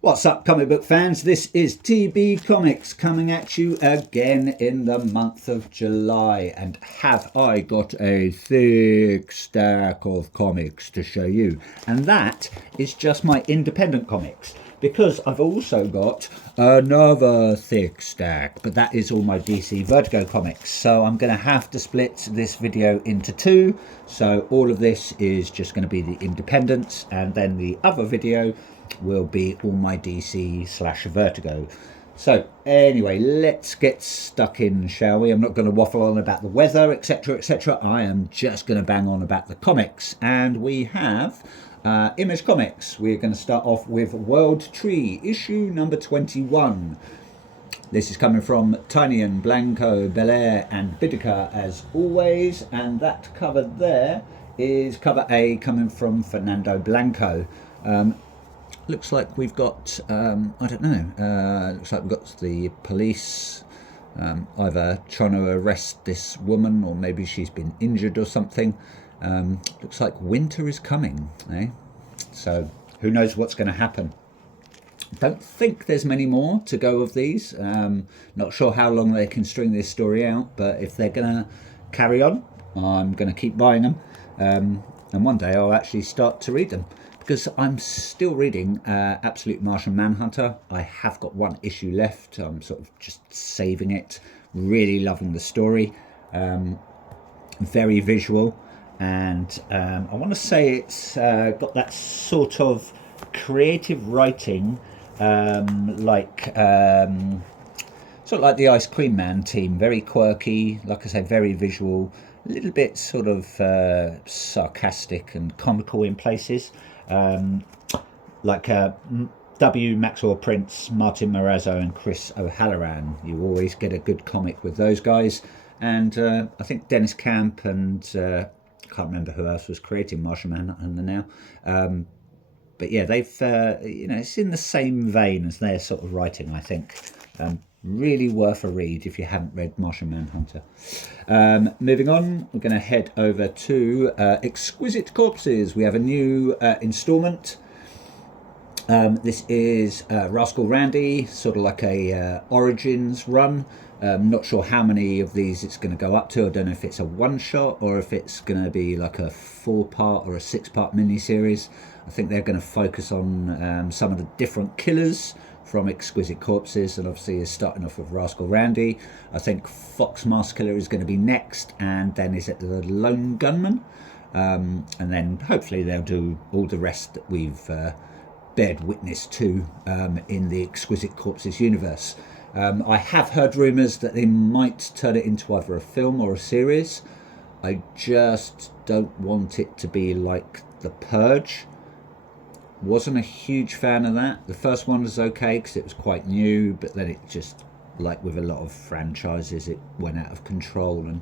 What's up, comic book fans? This is TB Comics coming at you again in the month of July. And have I got a thick stack of comics to show you? And that is just my independent comics, because I've also got another thick stack, but that is all my DC Vertigo comics. So I'm going to have to split this video into two. So all of this is just going to be the independents, and then the other video will be all my DC / Vertigo. So anyway, let's get stuck in, shall we? I'm not going to waffle on about the weather, etc, etc. I am just going to bang on about the comics. And we have Image Comics. We're going to start off with World Tree, issue number 21. This is coming from Tynion, Blanco, Belair and Bidica as always. And that cover there is cover A, coming from Fernando Blanco. Looks like we've got, I don't know, looks like we've got the police either trying to arrest this woman, or maybe she's been injured or something. Looks like winter is coming, eh? So who knows what's going to happen. Don't think there's many more to go of these. Not sure how long they can string this story out, but if they're going to carry on, I'm going to keep buying them. And one day I'll actually start to read them, because I'm still reading Absolute Martian Manhunter. I have got one issue left. I'm sort of just saving it. Really loving the story. Very visual. And I want to say it's got that sort of creative writing, sort of like the Ice Cream Man team. Very quirky, like I say, very visual. A little bit sort of sarcastic and comical in places. Like W. Maxwell Prince, Martin Morazzo and Chris O'Halloran. You always get a good comic with those guys. And I think Dennis Camp and I can't remember who else was creating Martian Manhunter now. But yeah, they've, it's in the same vein as their sort of writing, I think. Really worth a read if you haven't read Martian Manhunter. Moving on, we're going to head over to Exquisite Corpses. We have a new installment. This is Rascal Randy, sort of like a Origins run. Not sure how many of these it's going to go up to. I don't know if it's a one-shot or if it's going to be like a 4-part or a 6-part mini-series. I think they're going to focus on some of the different killers from Exquisite Corpses, and obviously is starting off with Rascal Randy. I think Fox Mask Killer is going to be next, and then is it the Lone Gunman? And then hopefully they'll do all the rest that we've bared witness to in the Exquisite Corpses universe. I have heard rumours that they might turn it into either a film or a series. I just don't want it to be like The Purge. Wasn't a huge fan of that. The first one was okay because it was quite new, but then it just, like with a lot of franchises, it went out of control and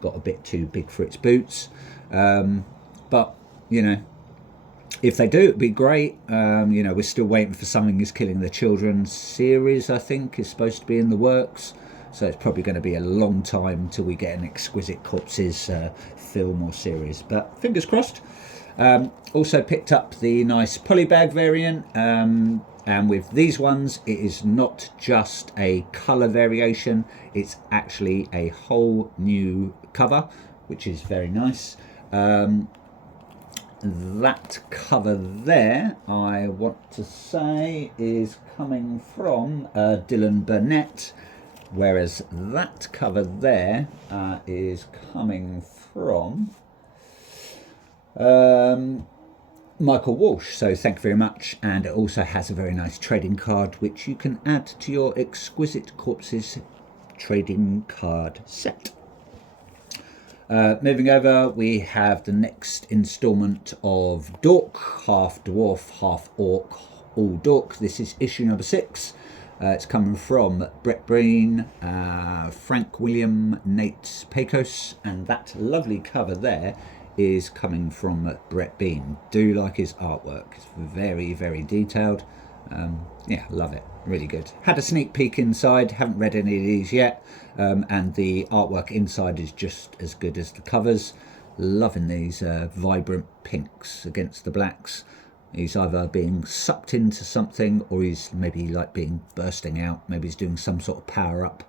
got a bit too big for its boots. But, if they do, it'd be great. We're still waiting for Something is Killing the Children series, I think, is supposed to be in the works. So it's probably going to be a long time till we get an Exquisite Corpses film or series. But fingers crossed. Also picked up the nice polybag variant, and with these ones it is not just a colour variation, it's actually a whole new cover, which is very nice. That cover there, I want to say, is coming from Dylan Burnett, whereas that cover there is coming from Michael Walsh. So thank you very much. And it also has a very nice trading card which you can add to your Exquisite Corpses trading card set. Moving over, we have the next installment of Dork, half dwarf, half orc, all Dork. This is issue number 6. It's coming from Brett Breen, Frank William, Nate Pecos, and that lovely cover there is coming from Brett Bean. Do like his artwork. It's very, very detailed. Yeah, love it. Really good. Had a sneak peek inside. Haven't read any of these yet. And the artwork inside is just as good as the covers. Loving these vibrant pinks against the blacks. He's either being sucked into something, or he's maybe like being bursting out. Maybe he's doing some sort of power up.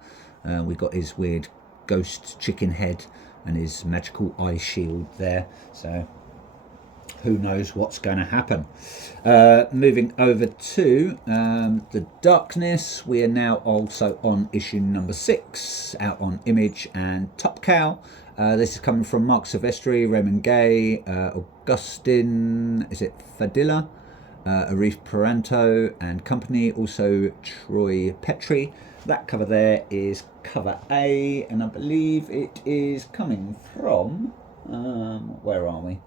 We've got his weird ghost chicken head and his magical eye shield there. So who knows what's going to happen. Moving over to the Darkness, we are now also on issue number 6, out on Image and Top Cow. This is coming from Mark Silvestri, Raymond Gay, Augustin, is it Fadilla, Arif Peranto and company, also Troy Petri. That cover there is cover A, and I believe it is coming from, where are we?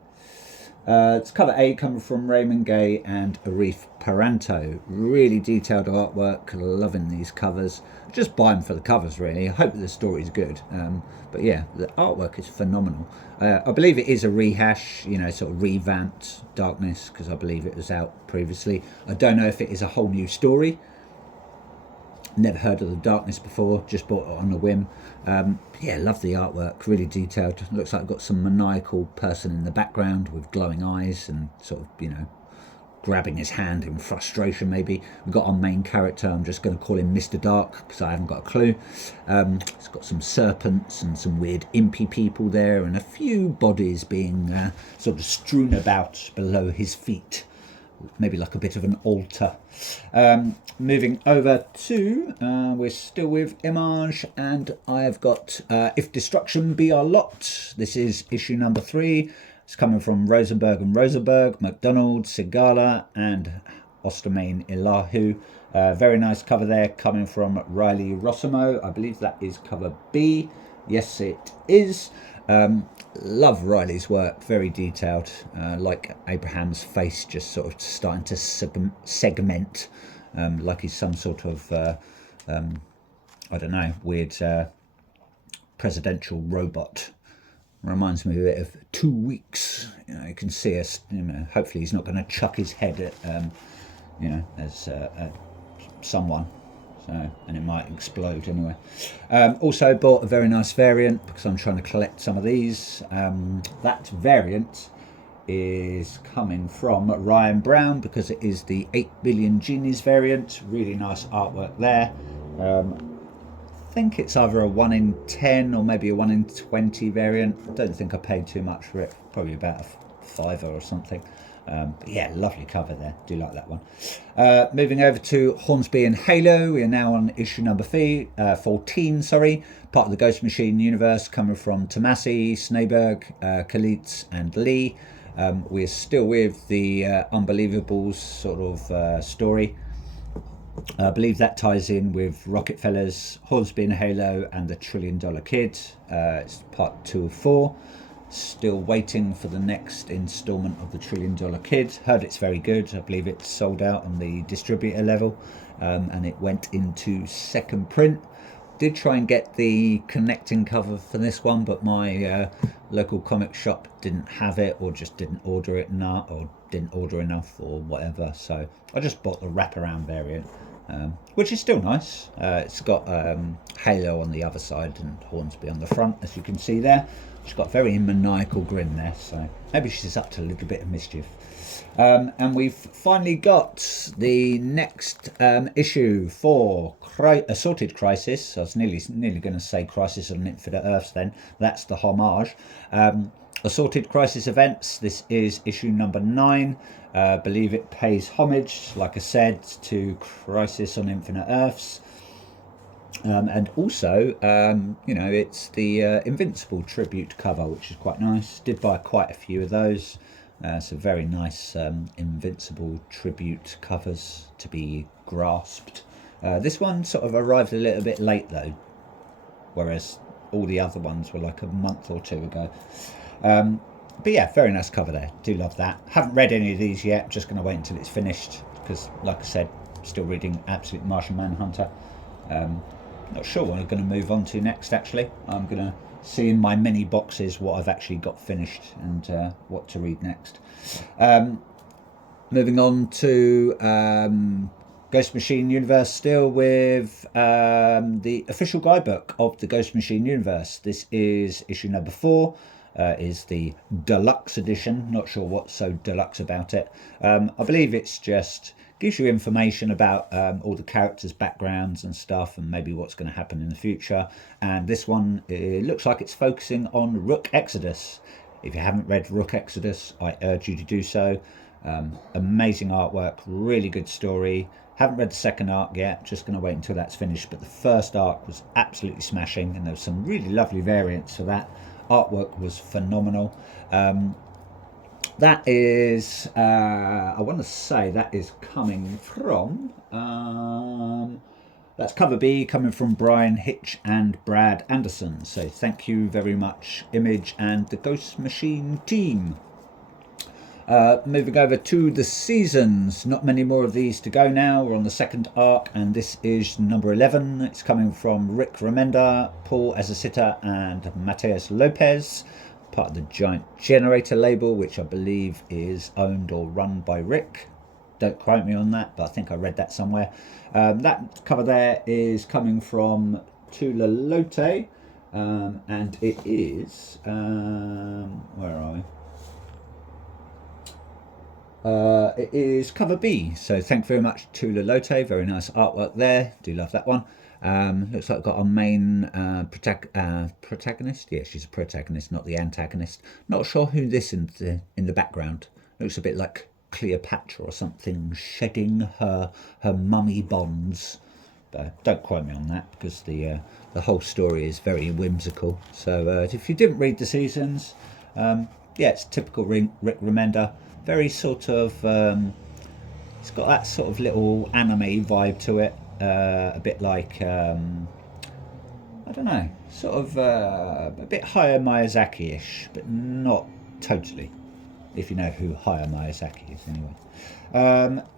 It's cover A, coming from Raymond Gay and Arif Peranto. Really detailed artwork, loving these covers. Just buy them for the covers, really. I hope the story's good. But yeah, the artwork is phenomenal. I believe it is a rehash, sort of revamped Darkness, because I believe it was out previously. I don't know if it is a whole new story. Never heard of the Darkness before, just bought it on a whim. Yeah, love the artwork, really detailed. Looks like I've got some maniacal person in the background with glowing eyes and sort of, grabbing his hand in frustration maybe. We've got our main character, I'm just going to call him Mr. Dark because I haven't got a clue. It's got some serpents and some weird impy people there, and a few bodies being sort of strewn about below his feet. Maybe like a bit of an altar. Moving over to, we're still with Image, and I've got If Destruction Be Our Lot. This is issue number 3. It's coming from Rosenberg and Rosenberg, McDonald, Sigala, and Ostermain Ilahu. Very nice cover there, coming from Riley Rossimo. I believe that is cover B. Yes, it is. Love Riley's work, very detailed, like Abraham's face just sort of starting to segment, like he's some sort of, I don't know, weird presidential robot. Reminds me a bit of 2 Weeks. You can see us, hopefully he's not going to chuck his head at, as someone. So, and it might explode anyway. Also bought a very nice variant because I'm trying to collect some of these. That variant is coming from Ryan Brown because it is the 8 Billion Genies variant. Really nice artwork there. I think it's either a 1 in 10 or maybe a 1 in 20 variant. I don't think I paid too much for it, probably about a £5 or something. But yeah, lovely cover there. Do like that one. Moving over to Hornsby and Halo. We are now on issue number 14. Part of the Ghost Machine universe, coming from Tomasi, Sneyberg, Kalitz, and Lee. We're still with the Unbelievables sort of story. I believe that ties in with Rocketfellas, Hornsby and Halo, and the $1 Trillion Kid. It's part 2 of 4. Still waiting for the next instalment of the $1 Trillion Kid. Heard it's very good. I believe it's sold out on the distributor level, and it went into second print. Did try and get the connecting cover for this one, but my local comic shop didn't have it, or just didn't order it enough, or didn't order enough, or whatever. So I just bought the wraparound variant, which is still nice. It's got Halo on the other side and Hornsby on the front, as you can see there. She's got a very maniacal grin there, so maybe she's up to a little bit of mischief. And we've finally got the next issue for Assorted Crisis. I was nearly going to say Crisis on Infinite Earths then. That's the homage. Assorted Crisis Events. This is issue number 9. I believe it pays homage, like I said, to Crisis on Infinite Earths. And also, it's the Invincible tribute cover, which is quite nice. Did buy quite a few of those. So very nice Invincible tribute covers to be grasped. This one sort of arrived a little bit late though, whereas all the other ones were like a month or 2 ago. But yeah, very nice cover there. Do love that. Haven't read any of these yet. Just going to wait until it's finished because, like I said, still reading Absolute Martian Manhunter. Not sure what I'm going to move on to next, actually. I'm going to see in my mini boxes what I've actually got finished and what to read next. Moving on to Ghost Machine Universe, still with the official guidebook of the Ghost Machine Universe. This is issue number 4. is the deluxe edition. Not sure what's so deluxe about it. I believe it's just gives you information about all the characters' backgrounds and stuff, and maybe what's going to happen in the future. And this one, it looks like it's focusing on Rook Exodus. If you haven't read Rook Exodus, I urge you to do so. Amazing artwork, really good story. Haven't read the second arc yet, just going to wait until that's finished, but the first arc was absolutely smashing, and there was some really lovely variants for that. Artwork was phenomenal. That is, I want to say that is coming from, that's cover B, coming from Brian Hitch and Brad Anderson. So thank you very much, Image and the Ghost Machine team. Moving over to the seasons, not many more of these to go now. We're on the second arc, and this is number 11. It's coming from Rick Remender, Paul Azacita, and Mateus Lopez, part of the Giant Generator label, which I believe is owned or run by Rick. Don't quote me on that, but I think I read that somewhere. That cover there is coming from Tula Lote, and it is, where are we? It is cover B, so thank you very much to Lalote. Very nice artwork there. Do love that one. Looks like we've got our main protagonist. Yeah, she's a protagonist, not the antagonist. Not sure who this in the background. Looks a bit like Cleopatra or something, shedding her mummy bonds. But don't quote me on that, because the whole story is very whimsical. So if you didn't read the seasons, yeah, it's typical Rick Remender. Very sort of, it's got that sort of little anime vibe to it, a bit like, I don't know, sort of a bit Hayao Miyazaki-ish, but not totally, if you know who Hayao Miyazaki is anyway.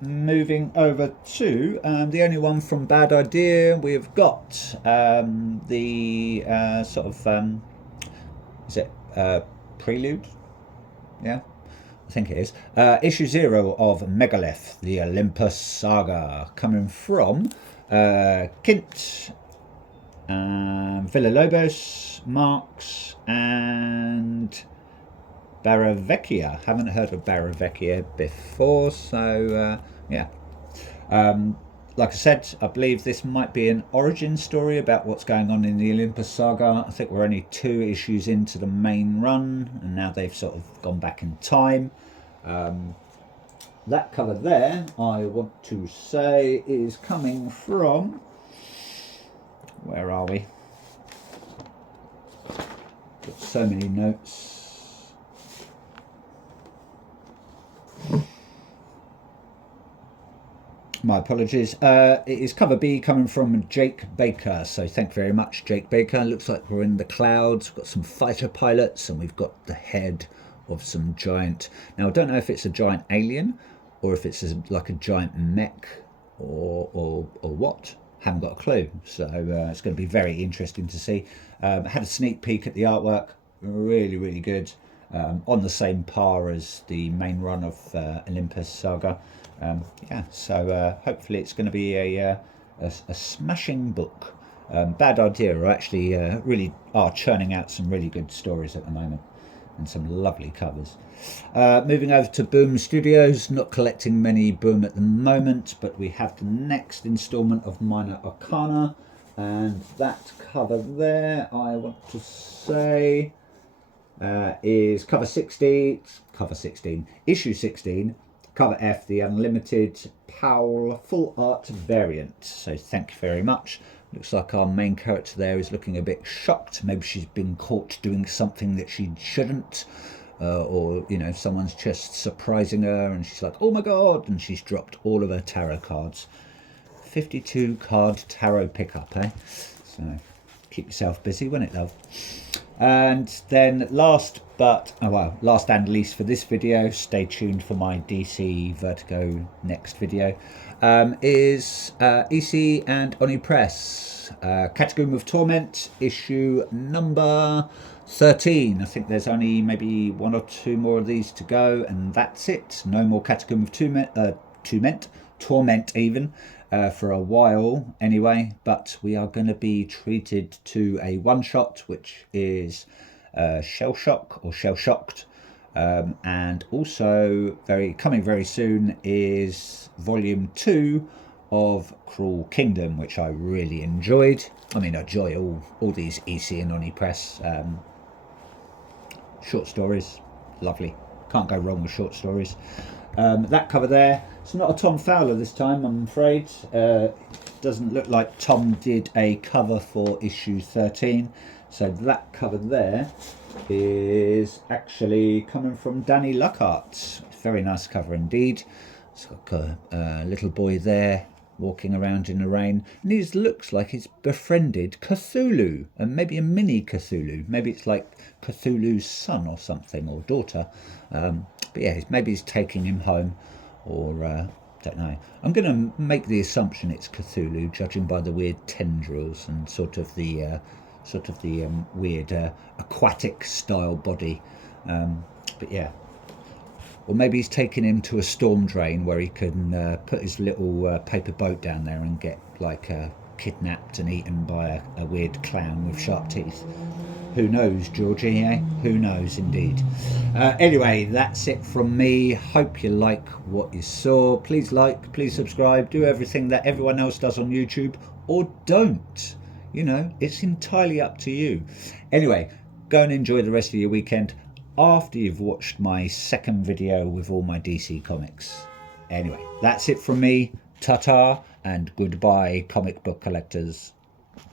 Moving over to the only one from Bad Idea, we've got the sort of, is it Prelude? Yeah. I think it is. Issue 0 of Megalith, the Olympus Saga, coming from Kint, Villalobos, Marx, and Baravecchia. Haven't heard of Baravecchia before, so yeah. Like I said, I believe this might be an origin story about what's going on in the Olympus Saga. I think we're only 2 issues into the main run, and now they've sort of gone back in time. That cover there, I want to say, is coming from... Where are we? Got so many notes. My apologies. It is cover B, coming from Jake Baker. So thank you very much, Jake Baker. Looks like we're in the clouds. We've got some fighter pilots, and we've got the head of some giant. Now I don't know if it's a giant alien or if it's like a giant mech or what. Haven't got a clue. So it's going to be very interesting to see. I had a sneak peek at the artwork. Really good. On the same par as the main run of Olympus Saga. Yeah, so hopefully it's going to be a smashing book. Bad Idea are actually really are churning out some really good stories at the moment, and some lovely covers. Moving over to Boom Studios, not collecting many Boom at the moment, but we have the next instalment of Minor Arcana, and that cover there, I want to say, is cover 16, issue 16, cover F, the Unlimited Powell full art variant. So thank you very much. Looks like our main character there is looking a bit shocked. Maybe she's been caught doing something that she shouldn't, or you know, someone's just surprising her and she's like, oh my god, and she's dropped all of her tarot cards. 52 card tarot pickup, eh? So keep yourself busy, won't it, love? And then last and least for this video, stay tuned for my DC Vertigo next video, is EC and Oni Press, Catacomb of Torment, issue number 13. I think there's only maybe 1 or 2 more of these to go, and that's it. No more Catacomb of Torment even, for a while anyway, but we are going to be treated to a one-shot, which is Shell Shock or Shell Shocked. And also coming very soon is volume 2 of Cruel Kingdom, which I really enjoyed. I mean, I enjoy all these EC and Oni Press short stories. Lovely. Can't go wrong with short stories. That cover there, it's not a Tom Fowler this time, I'm afraid. Doesn't look like Tom did a cover for issue 13. So that cover there is actually coming from Danny Luckhart. Very nice cover indeed. It's got a little boy there walking around in the rain, and he looks like he's befriended Cthulhu, and maybe a mini Cthulhu. Maybe it's like Cthulhu's son or something, or daughter. But yeah, maybe he's taking him home, or don't know. I'm going to make the assumption it's Cthulhu, judging by the weird tendrils and sort of the weird aquatic style body. But yeah. Or maybe he's taking him to a storm drain where he can put his little paper boat down there and get like kidnapped and eaten by a weird clown with sharp teeth. Who knows, Georgie, eh? Who knows, indeed. Anyway, that's it from me. Hope you like what you saw. Please like, please subscribe, do everything that everyone else does on YouTube, or don't. You know, it's entirely up to you. Anyway, go and enjoy the rest of your weekend after you've watched my second video with all my DC comics. Anyway, that's it from me. Ta-ta and goodbye, comic book collectors.